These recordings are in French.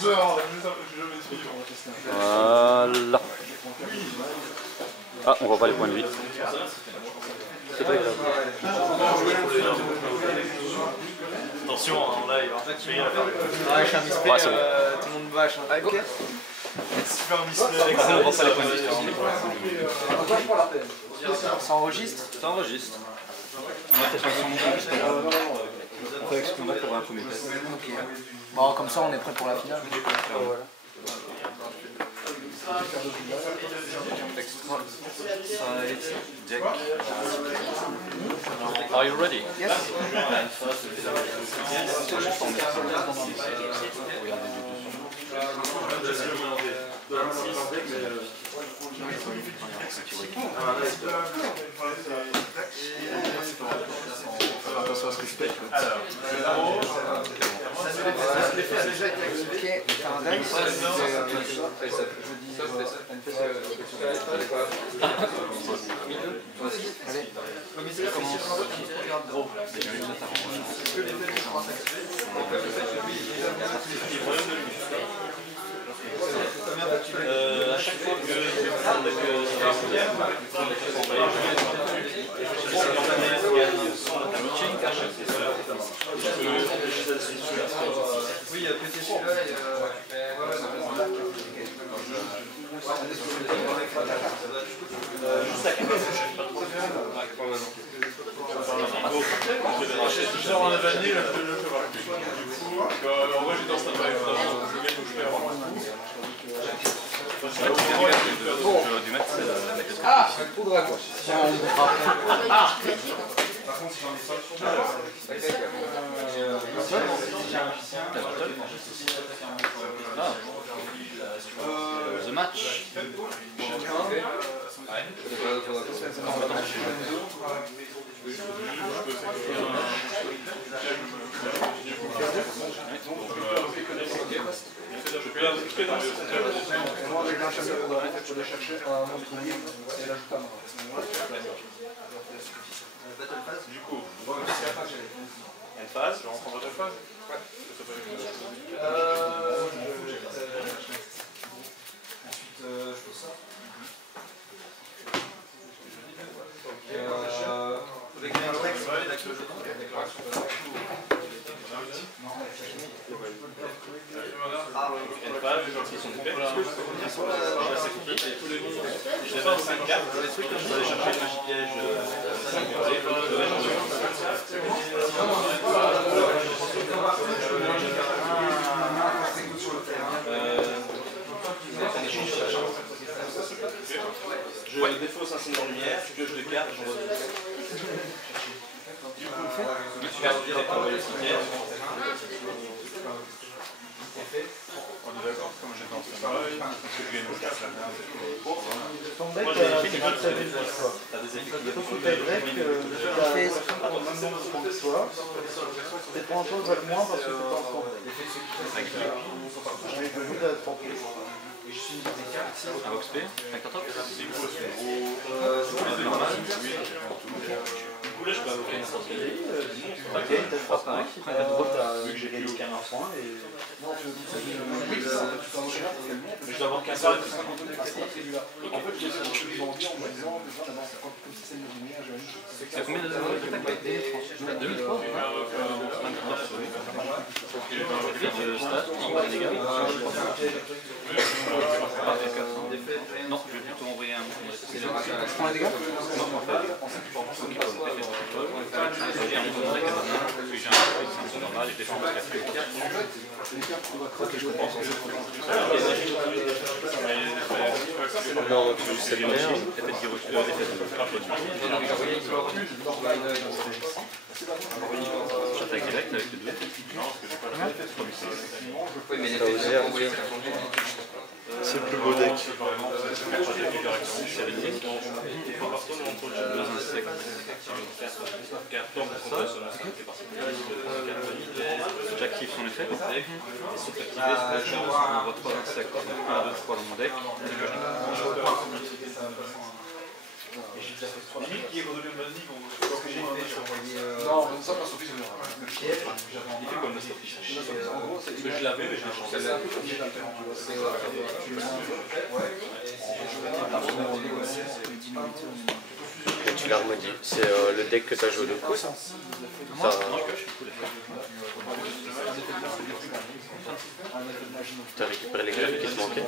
Voilà. Ah, on voit pas les points de vie. C'est pas grave. Attention en live, en fait, je suis un misplay, Ouais, c'est bon. tout le monde vache. Ok. Super misplay avec On voit pas les points de vie. Ça enregistre? Ça enregistre. On va faire son nom, c'est pas grave. On fait avec ce qu'on a pour un premier test. Ok. Bon, comme ça, on est prêt pour la finale. Voilà. Jack. Are you ready? Yes. Attention à ce que je pète. Ok, t'as un dice. Allez. À chaque fois que tu parles avec oui, il y a pété celui-là et juste à quelqu'un que je sais pas trop faire. Je sors en Avani, là, je le fais voir. Du coup, en vrai, j'étais en stand-by. Je gagne ou je perds vraiment le coup. ah, poudre à quoi? Ah. Par contre, si j'en ai 5 sur The match. Moi, avec un champion, il faut aller chercher un monstre et l'ajouter à moi. Du coup, une phase, je rentre en votre phase. Ensuite, je fais ça. Avec un texte, avec le jeton. Une phase, les gens qui sont faits. Tous les mondes. Je les 25 cartes. Je vais aller chercher le magie piège. Je défausse un signe en lumière, je pioche 2 cartes, j'envoie 2. Du coup, je garde direct envoyer le cimetière. On est d'accord, comme j'étais en stand-by, parce que tu gagnes une carte là. Ton deck, t'as des effets qui fait au même nombre de points que toi. Tes points toi valent moins parce que tu es en stand-by. J'en ai venu de 3 points. Un box P, 5 top. Du coup, là, je peux invoquer une sorcellerie. Ok, t'as 3 points. Vu que j'ai gagné qu'un point et... Non, tu peux envoyer là, Mais je dois avoir qu'un seul. en fait, j'ai fait un vendu en me disant, d'abord, comme si c'est une lumière, j'ai une. C'est combien d'attaques? 2003. Non, je vais plutôt envoyer un. Tu prends les dégâts? Non, en fait. Normal, je défends parce que non, c'est le maire. J'attaque direct avec les 2. C'est le plus beau deck. J'active son effet. J'envoie 3 insectes, 1, 2, 3 dans mon deck. Limite, qui est redevenu Maznik, on Non, ça passe au fils de il fait comme le Masterpiece. Je l'avais, mais je l'ai changé. c'est un peu comme j'ai fait. Et tu l'as remodié. C'est le deck que tu as joué le coup, ça tu as récupéré les cartes qui te manquaient.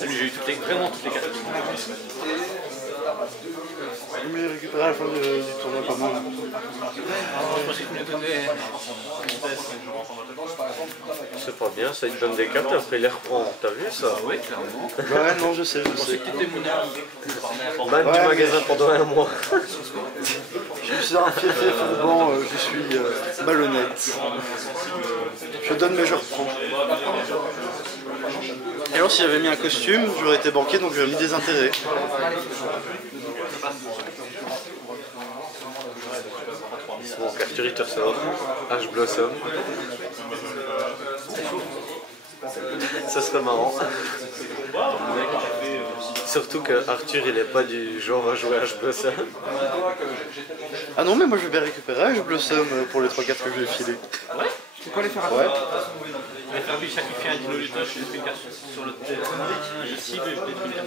J'ai eu vraiment toutes les cartes qui me manquaient. Vous les récupérez à la fin du tournoi pas mal. C'est pas bien, ça il te donne des cartes, après il les reprend. T'as vu ça? Oui, clairement. Ouais, non, je sais. Ban du magasin pendant un mois. Je suis un fief bon, je suis malhonnête. Je donne mais je reprends. Et alors si j'avais mis un costume, j'aurais été banquier donc j'aurais mis des intérêts. Bon, Arthur il te ressort. H Blossom. Ça serait marrant. Surtout que Arthur il est pas du genre à jouer H Blossom. Ah non mais moi je vais bien récupérer, je blossom pour les 3 cartes que je vais filer. Ouais. C'est quoi les faire à Ouais. Les faire lui sacrifier un dino lutin, je détruis une carte sur le terrain, ici que je détruis une carte.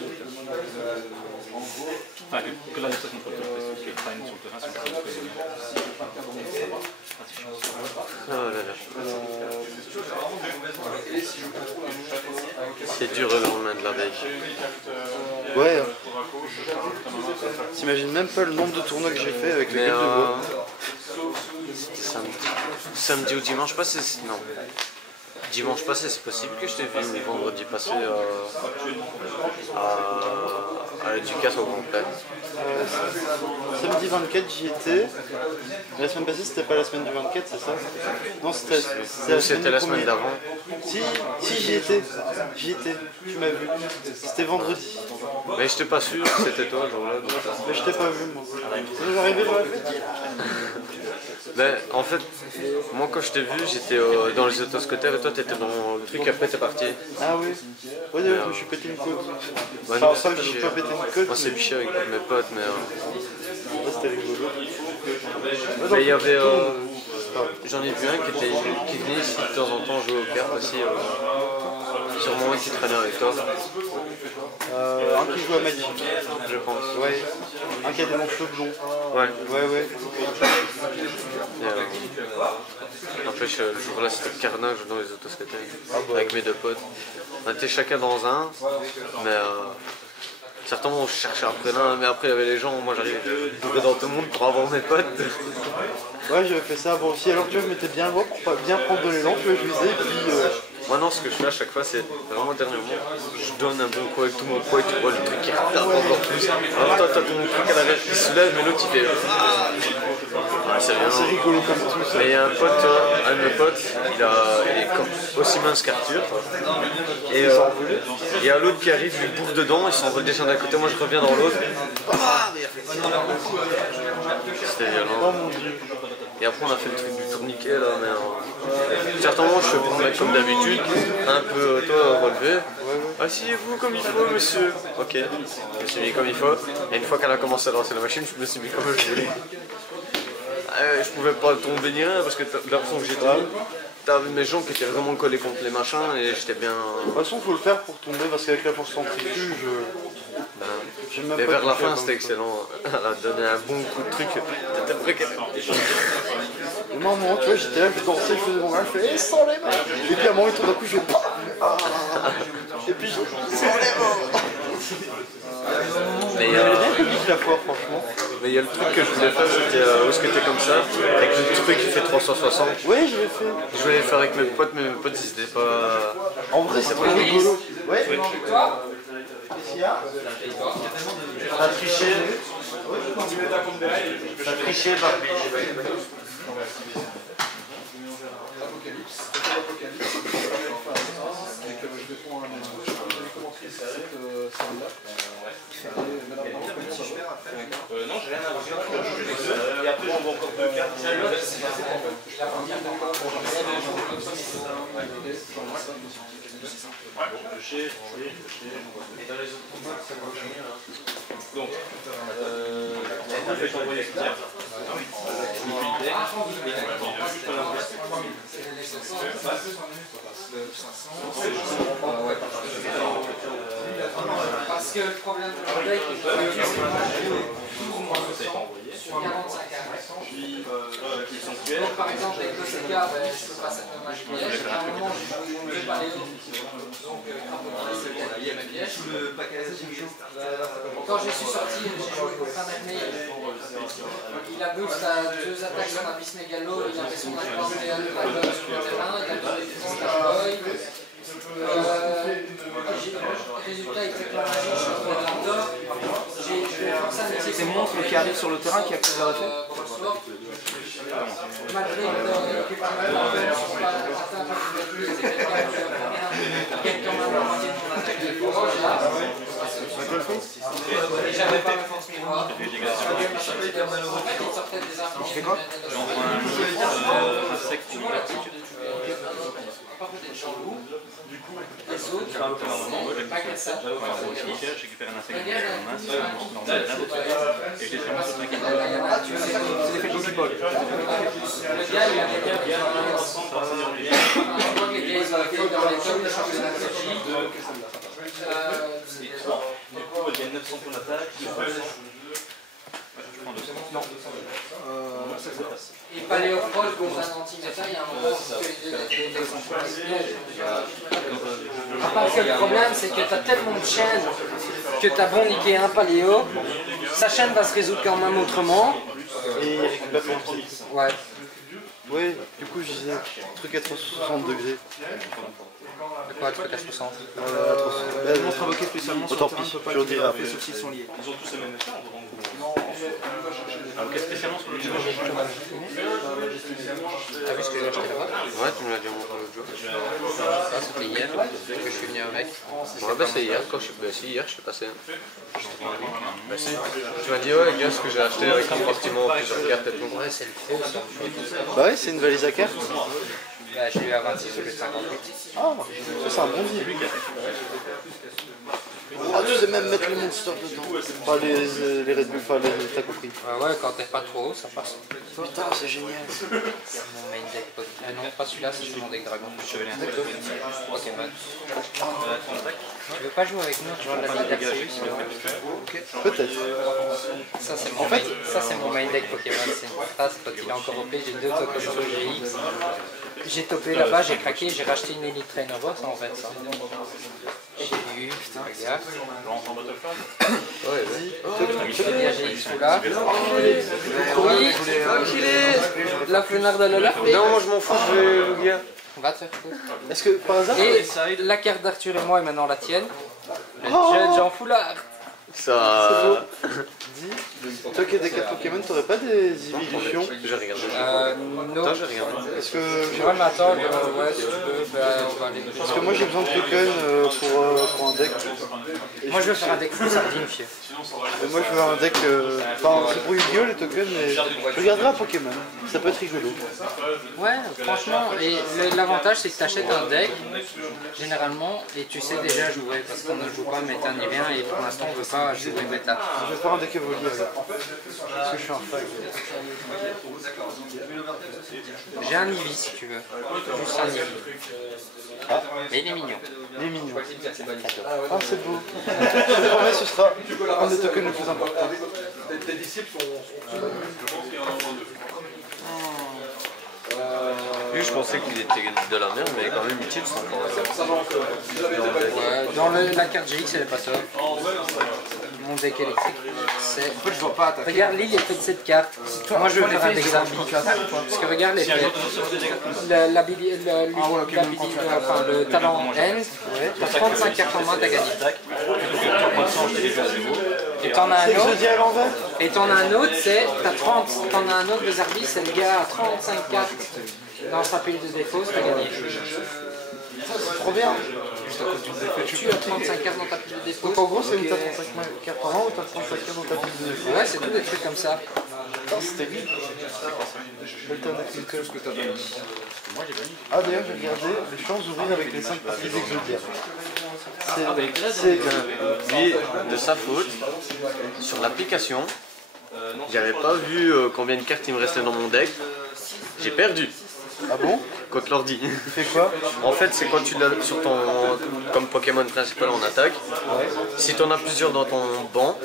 Enfin, que l'adversaire contre le terrain, parce qu'il y a une sur le terrain, c'est Oh là là. C'est dur le lendemain de la veille. Ouais. T'imagines même pas le nombre de tournois que j'ai fait avec les Mais gueules de bois. c'était samedi ou dimanche passé, non. Dimanche passé, c'est possible que je t'ai vu, ou vendredi passé à l'éducation au complet. Samedi 24 j'y étais. La semaine passée c'était pas la semaine du 24, c'est ça? Non, c'était C'était la semaine d'avant. Si, j'y étais. J'y étais. Tu m'as vu. C'était vendredi. Mais j'étais pas sûr que c'était toi le jour-là. donc. Mais je t'ai pas vu moi. J'arrivais dans la fête. Mais en fait, moi quand je t'ai vu, j'étais dans les autoscooters et toi t'étais dans le truc, après t'es parti. Ah oui. Ouais, je me suis pété une côte. Bah, Enfin, non, je suis pas pété une côte. moi c'est biché avec mes potes, mais Ouais, c'était rigolo. mais il y avait, j'en ai vu un qui venait ici de temps en temps jouer au cartes aussi, sûrement un qui traînait avec toi, Un qui joue à Magic. je pense. Ouais. Un qui a des longs cheveux blonds. Ouais. Ouais. Et, n'empêche, le jour-là c'était le carnage dans les autoscooters avec mes deux potes. On était chacun dans un, mais certains on cherchait après l'un, mais après il y avait les gens, moi j'arrivais dans tout le monde pour avoir mes potes. Ouais, j'avais fait ça avant aussi. Alors tu vois, je m'étais bien loin pour pas bien prendre de l'élan, tu vois, je visais et puis... Maintenant ce que je fais à chaque fois c'est vraiment dernièrement, je donne un bon coup avec tout mon poids et tu vois le truc qui retarde encore plus. Alors toi t'as ton truc à l'arrière qui se lève mais l'autre il fait... Ah, c'est rigolo comme tout ça. Mais il y a un pote, tu vois, un de mes potes, il est comme aussi mince qu'Arthur. Et il y a l'autre qui arrive, lui bourre dedans, il s'envole déjà d'un côté, moi je reviens dans l'autre. C'était violent. Oh mon dieu. Et après on a fait le truc du tourniquet là, mais certainement je fais pour me mettre comme d'habitude, un peu toi relevé. Asseyez-vous comme il faut monsieur. Ok, je me suis mis comme il faut. Et une fois qu'elle a commencé à lancer la machine, je me suis mis comme je voulais. Je pouvais pas tomber ni rien parce que l'impression que j'étais, t'avais mes jambes qui étaient vraiment collées contre les machins et j'étais bien. De toute façon, faut le faire pour tomber parce qu'avec la force centrifuge. Mais vers la fin, c'était excellent. Elle a donné un bon coup de truc. T'étais prêt qu'elle. Et moi, à un moment, tu vois, j'étais là, je dansais, je faisais mon gars, je fais sans les mains. Et puis à un moment, tout d'un coup, je fais et puis je sans les mains. Mais il avait bien connu la fois, franchement. Mais il y a le truc que je voulais faire, c'était où est-ce que t'es comme ça, avec le truc qui fait 360. Oui, je l'ai fait. Je voulais le faire avec mes potes, mais mes potes ils étaient pas. En vrai, c'est pas rigolo. Ouais. T'as triché. T'as triché, Barbie. Non, j'ai rien à dire. Et après, j'en vois encore 2 cartes. Donc, on fait envoyer ce dire. Parce que le problème de la deck, c'est que c'est sur 45 donc par exemple avec le Sega, je peux pas cette même piège. À un moment j'ai joué deux paléos, donc ma piège. Quand je suis sorti, j'ai joué contre un mec, il a boost à 2 attaques sur un bis mégalo, il avait son accordéon de la gueule sur le terrain, il a fait des boy. Résultat, il fait que la magie, je suis trop d'or. J'ai forcé un métier. C'est monstre qui arrive sur le terrain qui a plusieurs effets. Malgré que pas mal de sont pas atteints par les effets, c'est quelqu'un qui a la moitié de mon attaque de forge là. Et j'avais pas ma force miroir. En fait, il sortait des infos. Tu fais quoi? Des gens loups, des autres, pas que ça. Je récupère un insecte en masse, et je l'ai fait sur 5 C'est l'effet de Pokéball. Le gars, il avait bien je crois que les gars, ils ont été dans les tops de championnat de Belgique. Du coup, il y a 900 points d'attaque. Non. Et Paléoproche dans un anti-méta, il y a un moment où les deux sont parce que le problème, c'est que tu as tellement de chaînes que tu as bon niqué un paléo, sa chaîne va se résoudre quand même autrement. Et il récupère son 30. Ouais. Oui, du coup, je disais truc à 360 degrés. De quoi, truc à 60 Le monstre invoqué spécialement sur le terrain ne peut pas je le utiliser dirai la sauf s'ils sont liés. Ils ont tous le même effet en gros. Ok, spécialement sur le jeu. T'as vu ce que j'ai acheté là-bas? Ouais, tu me l'as déjà montré l'autre jour. Ça, c'était hier que je suis venu avec. Ouais, bah c'est hier, quand je suis... Bah si, hier, je suis passé. Bah si. Tu m'as dit, ouais, regarde ce que j'ai acheté avec un compartiment, plusieurs cartes et tout. Ouais, c'est le fait aussi. Bah ouais, c'est une valise à cartes. Bah, je l'ai eu à 26 au lieu de 58. Ah, ça c'est un bon deal. Ah, tu sais même mettre les monsters dedans. Pas les Red Bull, enfin, t'as compris. Ouais, quand t'es pas trop haut, ça passe. Putain, c'est génial. Mon main deck Pokémon. Non, pas celui-là, c'est mon deck Dragon. Pokémon. Tu veux pas jouer avec nous? Tu vois la dégagée. Peut-être. Ça, c'est mon, ça, c'est mon main deck Pokémon. C'est une phrase quand il est encore OP. J'ai 2 Pokémon GX. J'ai topé là-bas, j'ai craqué, j'ai racheté une Elite Trainer Boss en fait. Ça. J'ai eu, putain, regarde. Ouais, vas-y. Je vais GX là. Oui, la fenêtre de la Non, moi je m'en fous, je vais vous dire. va te faire foutre. Est-ce que par hasard. Et la carte d'Arthur et moi est maintenant la tienne. Le judge en foulard. Ça. Dis, toi qui as des cartes Pokémon, t'aurais pas des évolutions? J'ai regardé. Non. Attends, j'ai regardé. Est-ce que. Ouais, mais attends, ouais, si tu veux, bah, on va aller. Parce que moi j'ai besoin de tokens pour un deck. Moi je veux faire un deck full sardinifié. Et moi je veux un deck. Enfin, c'est pour Yu-Gi-Oh! Les tokens, mais je regarderai un Pokémon. Ça peut être rigolo. Ouais, franchement, et l'avantage c'est que tu achètes un deck, généralement, et tu sais déjà jouer, parce qu'on ne joue pas méta ni rien, et pour l'instant on veut pas jouer méta. Je vais faire un deck évolué alors. Parce que je suis un fan. J'ai un Eevee si tu veux, juste un Eevee. Mais il est mignon. Il est mignon. Ah, c'est beau. Je te promets, ce sera un des tokens les plus importants. Tes disciples sont... Lui, je pensais qu'il était de la merde, mais quand même utile sans Ouais, dans la carte GX elle est pas ça. Mon deck électrique, c'est... En fait, je vois pas attaquer. Regarde, l'île est faite de cette carte. Moi je veux faire un deck Zambi. Parce que regarde les faits. Le talent end, t'as 35 cartes en main, t'as gagné. Et t'en as un autre. Et t'en as un autre, c'est. T'en as un autre de Zarbi, c'est le gars à 35 cartes dans sa pile de défaut, t'as gagné. C'est trop bien. Tu as 35 cartes dans ta pile de défaut. Donc en gros, c'est où t'as 35 cartes par an ou t'as 35 cartes dans ta pile de défaut? Ouais, c'est tout des trucs comme ça. Attends, c'était lui. Alternative que t'as donné. Ah d'ailleurs j'ai regardé les chances d'ouvrir avec les 5 parties exodiaires. C'est Lui, de sa faute, sur l'application, j'avais pas vu combien de cartes il me restait dans mon deck. J'ai perdu. Ah bon? Contre l'ordi. Tu fais quoi? En fait, c'est quand tu l'as sur ton comme Pokémon principal en attaque. Si tu en as plusieurs dans ton banc,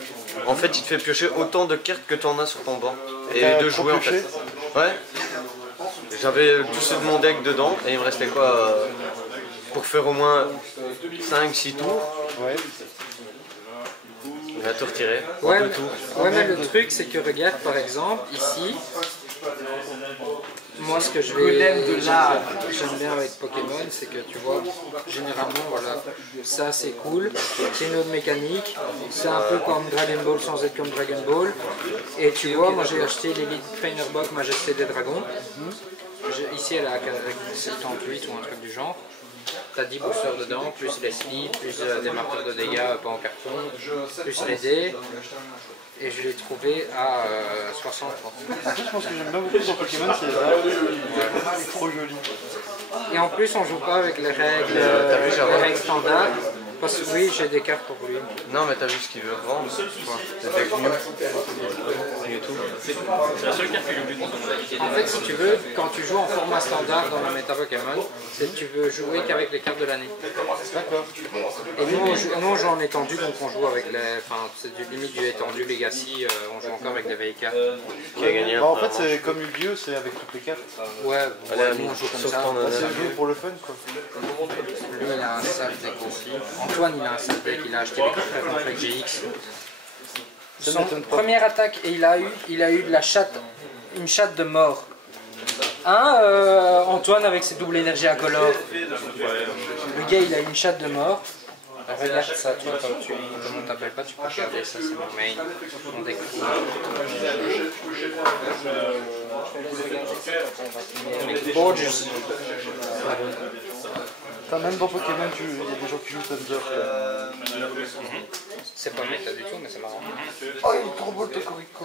en fait, il te fait piocher autant de cartes que tu en as sur ton banc. Et de jouer en fait. Ouais. J'avais tous ceux de mon deck dedans et il me restait quoi pour faire au moins 5-6 tours. Ouais. Il va tout retirer. Ouais, Deux tours. ouais, mais le truc c'est que regarde par exemple ici, moi ce que j'aime bien avec Pokémon c'est que tu vois, généralement voilà, ça c'est cool, c'est une autre mécanique, c'est un peu comme Dragon Ball sans être comme Dragon Ball, et tu vois moi j'ai acheté l'Elite Trainer Box Majesté des Dragons, ici elle est à 78 ou un truc du genre. T'as 10 boosters dedans, plus les speed, plus des marqueurs de dégâts pas en carton, plus les dés. Et je l'ai trouvé à 60 francs. En plus, je pense que j'aime bien beaucoup sur Pokémon, c'est trop joli. Et en plus, on joue pas avec les règles standards. Parce que oui, j'ai des cartes pour lui. Non, mais t'as vu ce qu'il veut vendre. Le deck new. Et tout. C'est la seule carte que j'ai oublié de prendre. En fait, si tu veux, quand tu joues en format standard dans la méta Pokémon, c'est que tu veux jouer qu'avec les cartes de l'année. D'accord. Et nous, on joue en étendu, donc on joue avec les. Enfin, c'est du limite du étendu Legacy, on joue encore avec des vieilles cartes. Qui a gagné Bah, en fait, c'est comme Yu-Gi-Oh, c'est avec toutes les cartes. Ouais, Allez, nous on joue comme sauf ça. ton C'est joué pour le fun, quoi. Lui, il a un sale deck aussi. Antoine, il a un sale deck, il a acheté les cartes avec GX. Son première attaque, et il a eu de la chatte, une chatte de mort. Hein, Antoine avec ses doubles énergies incolores. Le gars, il a une chatte de mort. Regarde ça, toi, comment t'appelles pas, tu peux regarder ça, c'est mon main, mon deck. Borges. Enfin, même dans Pokémon, il y a des gens qui jouent Thunder. C'est pas méta du tout, mais c'est marrant. Oh, il est trop beau le Tocorico.